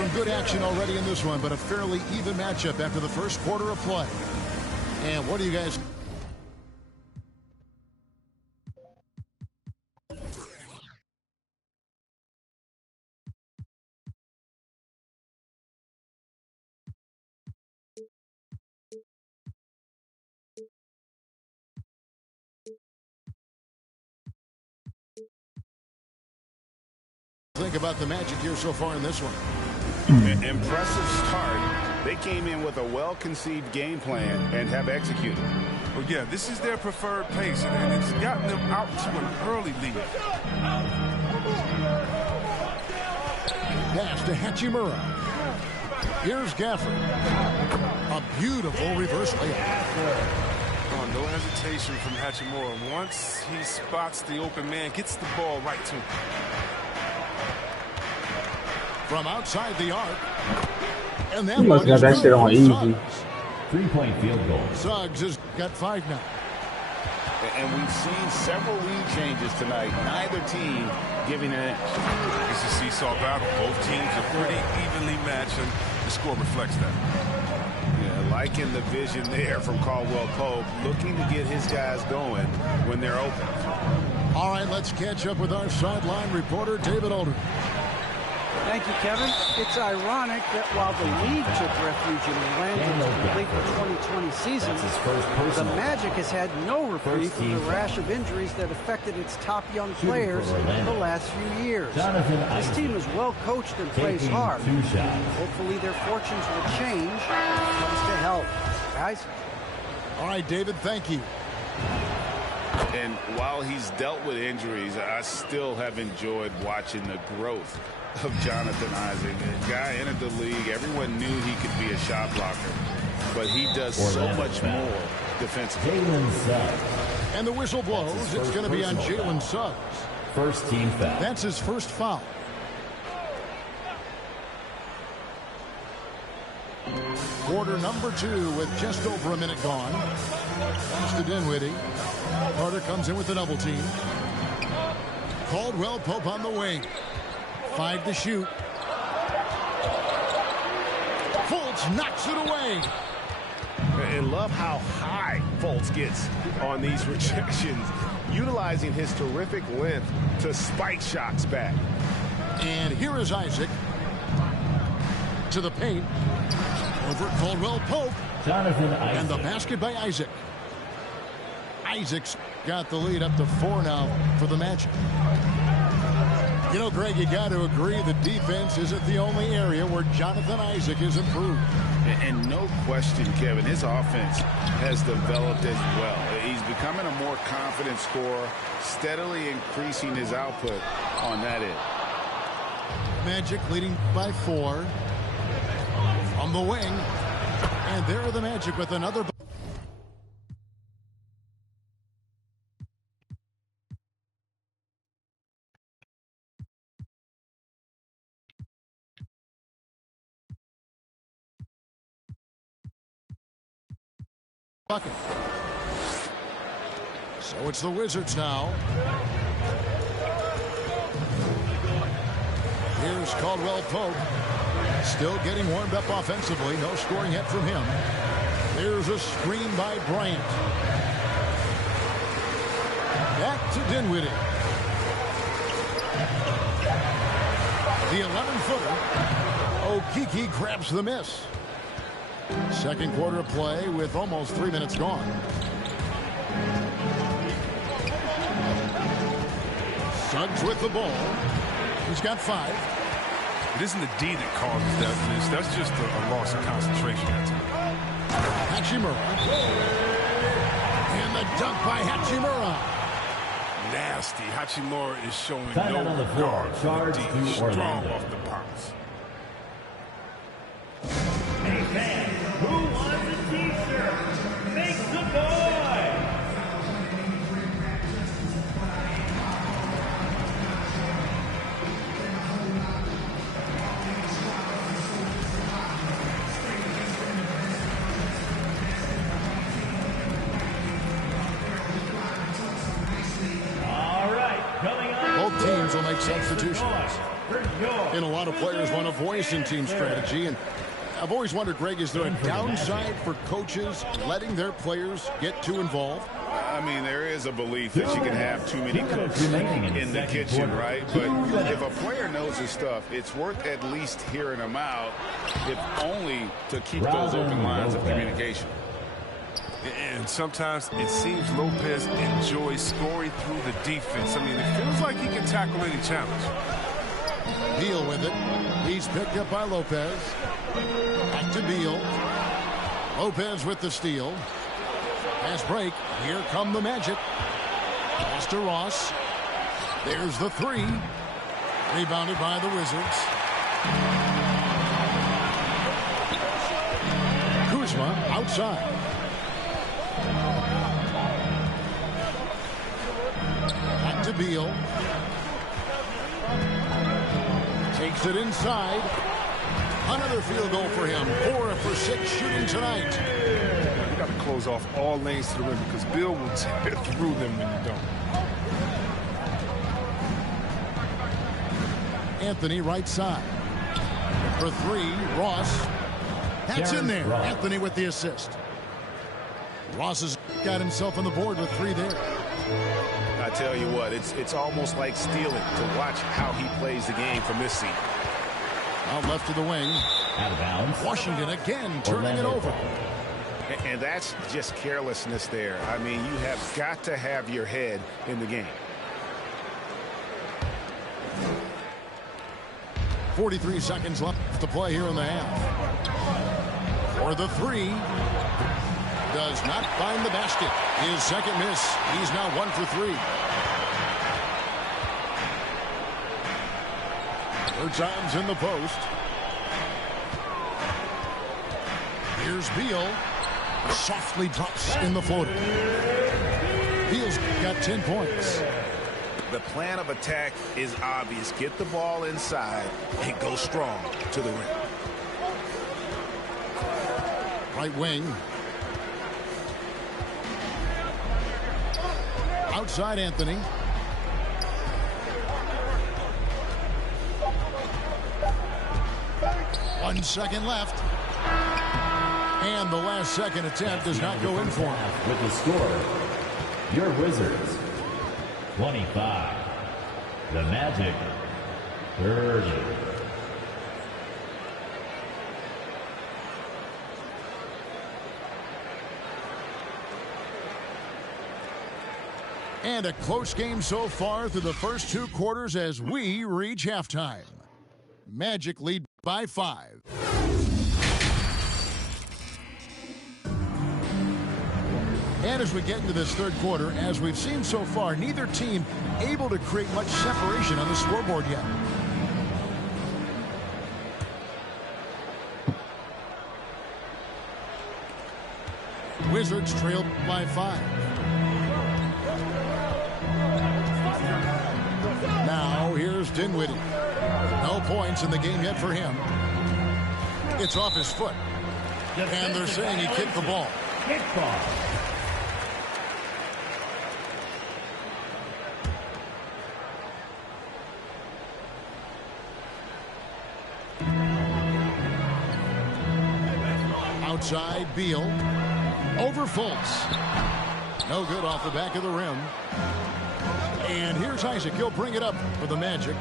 Some good action already in this one, but a fairly even matchup after the first quarter of play. And what do you guys think about the Magic here so far in this one? Impressive start. They came in with a well-conceived game plan and have executed. Well, yeah, this is their preferred pace, and it's gotten them out to an early lead. Pass to Hachimura. Here's Gafford. A beautiful reverse layup. Oh, no hesitation from Hachimura. Once he spots the open man, gets the ball right to him. From outside the arc. And that You must got that shit on easy. 3-point field goal. Suggs has got 5 now. And we've seen several lead changes tonight. Neither team giving an inch. It's a seesaw battle. Both teams are pretty evenly matched, and the score reflects that. Yeah, liking the vision there from Caldwell Pope, looking to get his guys going when they're open. All right, let's catch up with our sideline reporter, David Alden. Thank you, Kevin. It's ironic that while the league took refuge in Atlanta to complete the 2020 season, the Magic has had no reprieve from the rash of injuries that affected its top young players the last few years. This team is well coached and plays hard. Hopefully their fortunes will change when it comes to health. Guys? All right, David, thank you. And while he's dealt with injuries, I still have enjoyed watching the growth of Jonathan Isaac. A guy entered the league, everyone knew he could be a shot blocker, but he does so much more defensively. And the whistle blows. It's going to be on Jalen Suggs. First team foul. That's his first foul. Quarter number 2 with just over a minute gone. Pass to Dinwiddie. Carter comes in with a double team. Caldwell Pope on the wing. 5 to shoot. Fultz knocks it away. And love how high Fultz gets on these rejections, utilizing his terrific length to spike shots back. And here is Isaac to the paint. Over Caldwell Pope. Jonathan Isaac. And the basket by Isaac. Isaac's got the lead up to 4 now for the Magic. You know, Greg, you got to agree the defense isn't the only area where Jonathan Isaac has improved. And no question, Kevin, his offense has developed as well. He's becoming a more confident scorer, steadily increasing his output on that end. Magic leading by 4 on the wing. And there are the Magic with another bucket. So it's the Wizards now. Here's Caldwell Pope. Still getting warmed up offensively. No scoring yet from him. There's a screen by Bryant. Back to Dinwiddie. The 11-footer. Okeke grabs the miss. Second quarter of play with almost 3 minutes gone. Suggs with the ball. He's got 5. It isn't the D that causes that miss. That's just a loss of concentration. Hachimura. And the dunk by Hachimura. Nasty. Hachimura is showing Time no out on the floor. regard for Charge the D. to Strong Orlando. off the bounce. Hey fans, who wants a t-shirt? Make some noise! All right, coming on. Both teams will make substitutions. And a lot of players want a voice in team strategy. And I've always wondered, Greg, is there a downside for coaches letting their players get too involved? I mean, there is a belief that you can have too many cooks in the kitchen, right? But if a player knows his stuff, it's worth at least hearing him out, if only to keep those open lines of communication. And sometimes it seems Lopez enjoys scoring through the defense. I mean, it feels like he can tackle any challenge. Beal with it. He's picked up by Lopez. Back to Beal. Lopez with the steal. Pass break. Here come the Magic. Pass to Ross. There's the three. Rebounded by the Wizards. Kuzma outside. Back to Beal. Takes it inside. Another field goal for him. 4 for 6 shooting tonight. You got to close off all lanes to the rim because Bill will tear through them when you don't. Anthony right side. For 3, Ross. That's in there. Anthony with the assist. Ross has got himself on the board with 3 there. I tell you what, it's almost like stealing to watch how he plays the game from this seat. Out left to the wing. Out of bounds. Washington again turning it over. And that's just carelessness there. I mean, you have got to have your head in the game. 43 seconds left to play here in the half. For the 3. Does not find the basket. His second miss. He's now 1 for 3. Bertans in the post. Here's Beal. Softly drops in the floater. Beal's got 10 points. The plan of attack is obvious. Get the ball inside and go strong to the rim. Right wing. Outside Anthony. One second left. And the last second attempt does not go in for him. With the score, your Wizards 25. The Magic 30. And a close game so far through the first 2 quarters as we reach halftime. Magic lead by 5. And as we get into this third quarter, as we've seen so far, neither team able to create much separation on the scoreboard yet. Wizards trailed by 5. Now here's Dinwiddie. No points in the game yet for him. It's off his foot. And they're saying he kicked the ball. Outside Beal. Over Fultz. No good off the back of the rim. And here's Isaac. He'll bring it up for the Magic.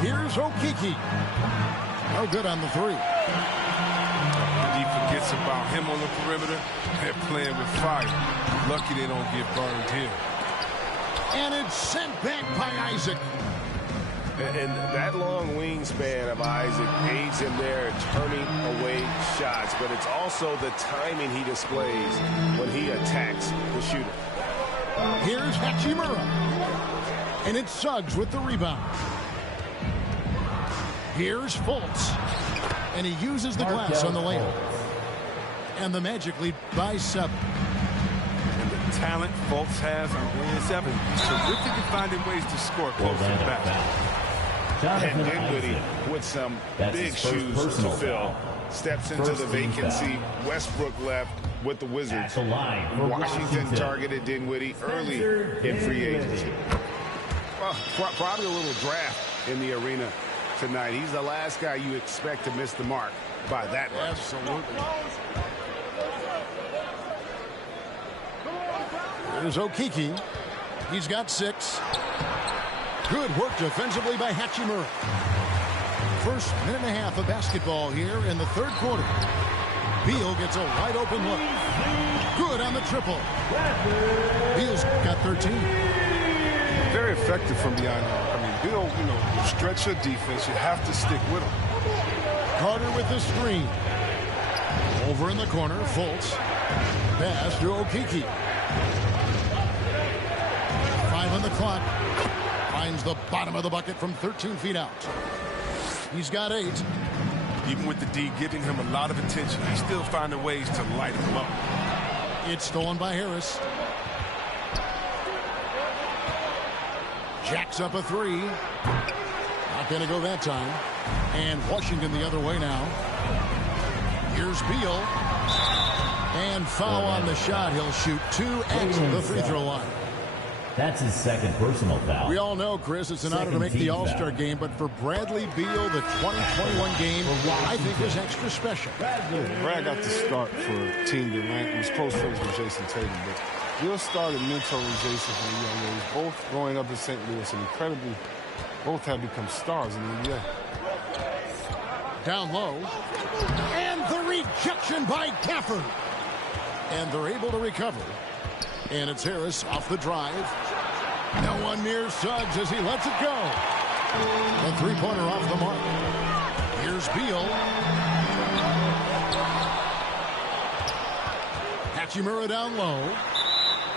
Here's Okeke. No good on the 3. He forgets about him on the perimeter. They're playing with fire. Lucky they don't get burned here. And it's sent back by Isaac. And that long wingspan of Isaac aids him there at turning away shots, but it's also the timing he displays when he attacks the shooter. Here's Hachimura. And it's Suggs with the rebound. Here's Fultz. And he uses the glass on the layup. And the Magic lead by 7. And the talent Fultz has on Game 7. He's terrific at finding ways to score close to the basket. And Dinwiddie with some big shoes to fill. Steps into the vacancy. Westbrook left with the Wizards. Washington targeted Dinwiddie early in free agency. probably a little draft in the arena tonight. He's the last guy you expect to miss the mark by that much. Absolutely. There's Okiki. He's got 6. Good work defensively by Hachimura. First minute and a half of basketball here in the third quarter. Beal gets a wide open look. Good on the triple. Beal's got 13. Very effective from behind the arc. I mean, Beal, will stretch your defense. You have to stick with him. Carter with the screen. Over in the corner, Fultz. Pass to Okiki. 5 on the clock. Finds the bottom of the bucket from 13 feet out. He's got 8. Even with the D giving him a lot of attention, he's still finding ways to light him up. It's stolen by Harris. Jacks up a 3. Not going to go that time. And Washington the other way now. Here's Beal. And foul on the shot. He'll shoot 2 at the free throw line. That's his second personal foul. We all know, Chris, it's an honor to make the All-Star game, but for Bradley Beal, the 2021 game, I think, was extra special. Brad got the start for Team Durant. He was close friends with Jason Tatum, but Beal started mentoring Jason from a young age, both growing up in St. Louis, and incredibly, both have become stars in the NBA. Down low. And the rejection by Gafford. And they're able to recover. And it's Harris off the drive. No one near Suggs as he lets it go. A three-pointer off the mark. Here's Beal. Hachimura down low.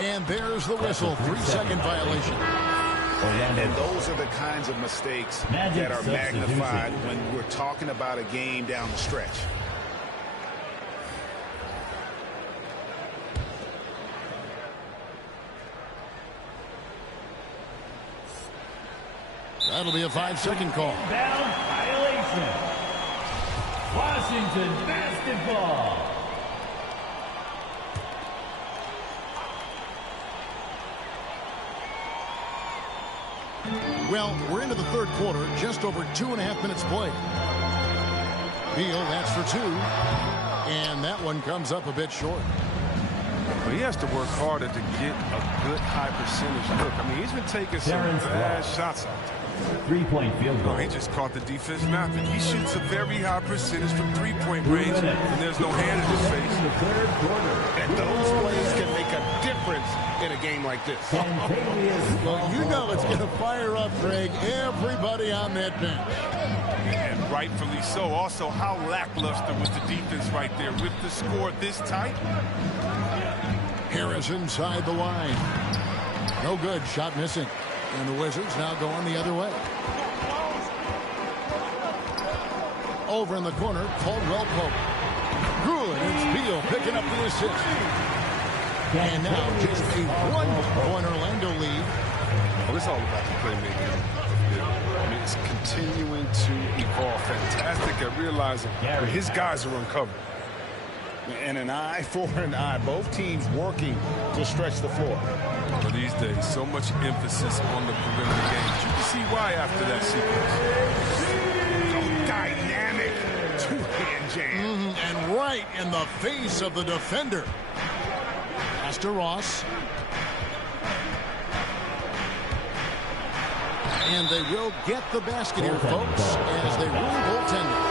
And there's the whistle. 3-second violation. And those are the kinds of mistakes that are magnified when we're talking about a game down the stretch. That'll be a 5-second call. Down violation. Washington basketball. Well, we're into the third quarter, just over 2.5 minutes played. Beal, that's for 2. And that one comes up a bit short. But he has to work harder to get a good high percentage look. I mean, he's been taking some bad shots out there. 3-point field goal. Oh, he just caught the defense napping. He shoots a very high percentage from 3-point range, and there's no hand in his face. The third quarter. And those plays can make a difference in a game like this. Well, you know it's going to fire up, Greg, everybody on that bench. And rightfully so. Also, how lackluster was the defense right there with the score this tight? Harris inside the line. No good. Shot missing. And the Wizards now going the other way. Over in the corner, Caldwell Pope. Good. It's Beal picking up the assist. And now just a 1-point Orlando lead. Well, it's all about the playmaking. I mean, it's continuing to evolve. Fantastic at realizing when his guys are uncovered. And an eye for an eye. Both teams working to stretch the floor. For these days, so much emphasis on the perimeter games. You can see why after that sequence. Oh, dynamic two-hand jam. And right in the face of the defender. Pass to Ross. And they will get the basket here, folks, as they rule goaltending.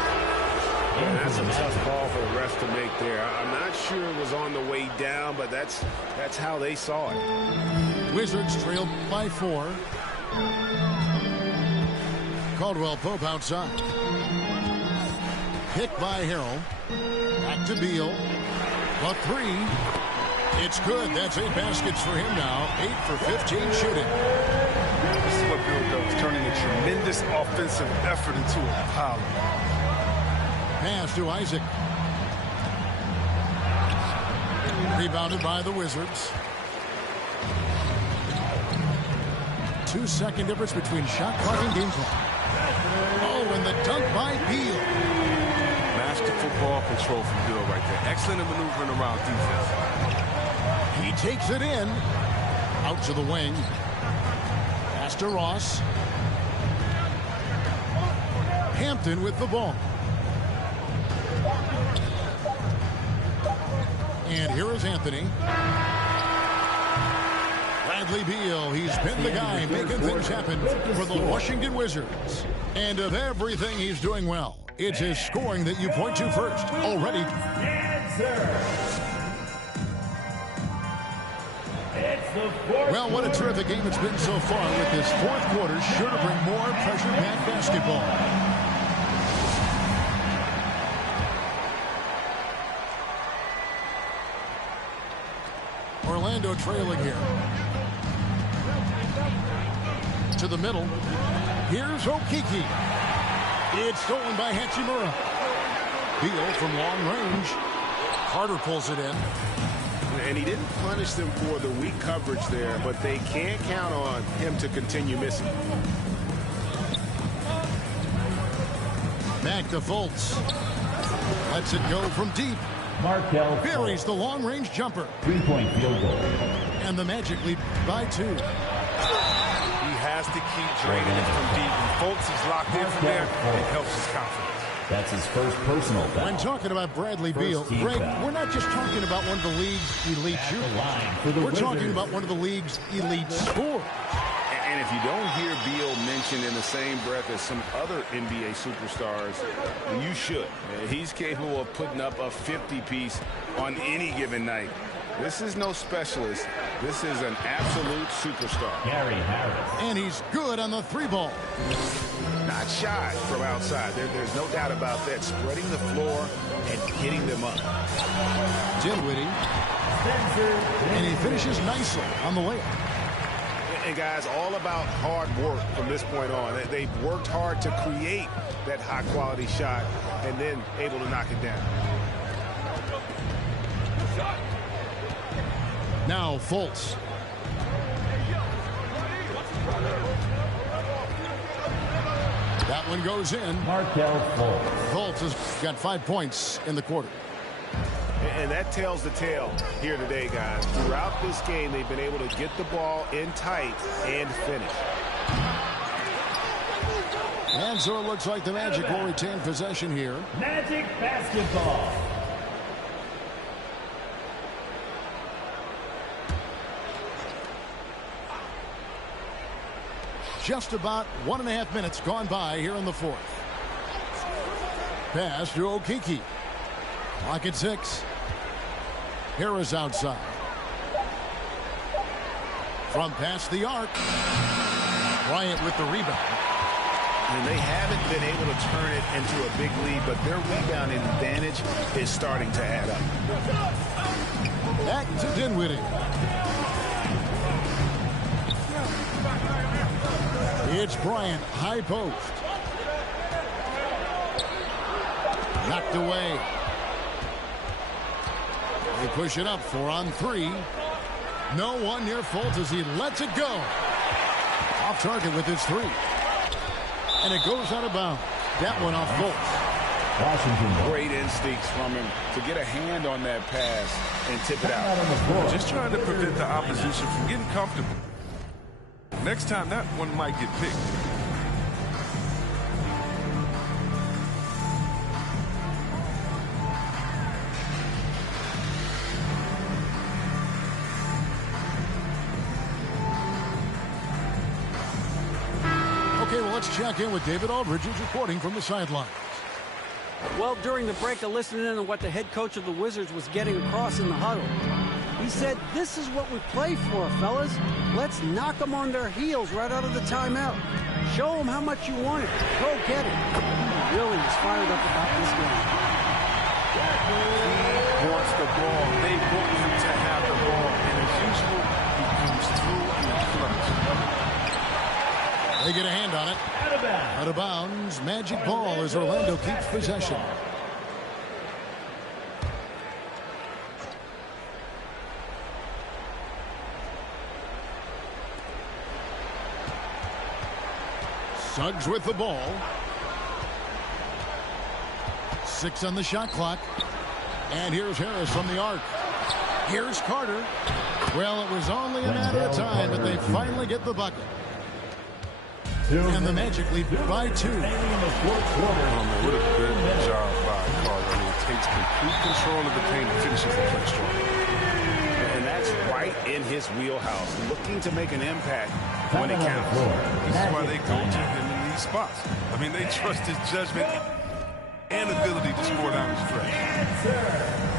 That's a tough call for the refs to make there. I'm not sure it was on the way down, but that's how they saw it. Wizards trailed by 4. Caldwell Pope outside. Picked by Harrell. Back to Beal. A 3. It's good. That's 8 baskets for him now. 8 for 15 shooting. This is what Beal does, turning a tremendous offensive effort into a power. Pass to Isaac. Rebounded by the Wizards. 2-second difference between shot clock and game clock. Oh, and the dunk by Beal. Masterful ball control from Beal right there. Excellent at maneuvering around defense. He takes it in. Out to the wing. Pass to Ross. Hampton with the ball. And here is Anthony. Bradley Beal, he's been the guy making things happen for the Washington Wizards. And of everything he's doing well, it's his scoring that you point to first. Already. Well, what a terrific game it's been so far with this fourth quarter. Sure to bring more pressure-packed basketball. Orlando trailing here. To the middle. Here's Okiki. It's stolen by Hachimura. Beal from long range. Carter pulls it in. And he didn't punish them for the weak coverage there, but they can't count on him to continue missing. Back to Fultz. Lets it go from deep. Markel Buries the long-range jumper. 3-point field goal. And the Magic lead by 2. He has to keep draining it from deep. And Fultz is locked in from there. It helps his confidence. That's his first personal foul. When talking about Bradley Beal, Greg, we're not just talking about one of the league's elite shooters. We're talking about one of the league's elite scorers. And if you don't hear Beal mentioned in the same breath as some other NBA superstars, you should. He's capable of putting up a 50-piece on any given night. This is no specialist. This is an absolute superstar. Gary Harris. And he's good on the 3-ball. Not shy from outside. There's no doubt about that. Spreading the floor and hitting them up. Dinwiddie. And he finishes nicely on the layup. And guys, all about hard work from this point on. They've worked hard to create that high-quality shot and then able to knock it down. Now Fultz. That one goes in. Markel Fultz. Fultz has got 5 points in the quarter. And that tells the tale here today, guys. Throughout this game, they've been able to get the ball in tight and finish. And so it looks like the Magic will retain possession here. Magic basketball. Just about 1.5 minutes gone by here in the fourth. Pass to Okiki. Clock at 6. Harris outside. From past the arc. Bryant with the rebound. And they haven't been able to turn it into a big lead, but their rebounding advantage is starting to add up. Back to Dinwiddie. It's Bryant, high post. Knocked away. They push it up 4 on 3. No one near Fultz as he lets it go. Off target with his 3. And it goes out of bounds. That one off Fultz. Washington. Great instincts from him to get a hand on that pass and tip it out. Just trying to prevent the opposition from getting comfortable. Next time, that one might get picked. Okay, well, let's check in with David Aldridge, who's reporting from the sidelines. Well, during the break, I listened in on what the head coach of the Wizards was getting across in the huddle. He said, this is what we play for, fellas. Let's knock them on their heels right out of the timeout. Show them how much you want it. Go get it. He really is fired up about this game. He wants the ball. They want him to have the ball. And as usual, he comes through in the clutch. They get a hand on it. Out of bounds. Magic ball as Orlando keeps possession. Suggs with the ball. 6 on the shot clock. And here's Harris from the arc. Here's Carter. Well, it was only a matter of time, but they finally get the bucket. And the Magic lead by 2. Oh, man, what a good job by Carter. I mean, it takes complete control of the paint and finishes the play strong. And that's right in his wheelhouse, looking to make an impact when it counts. This is why they go to him in these spots. I mean, they trust his judgment and ability to score down the stretch.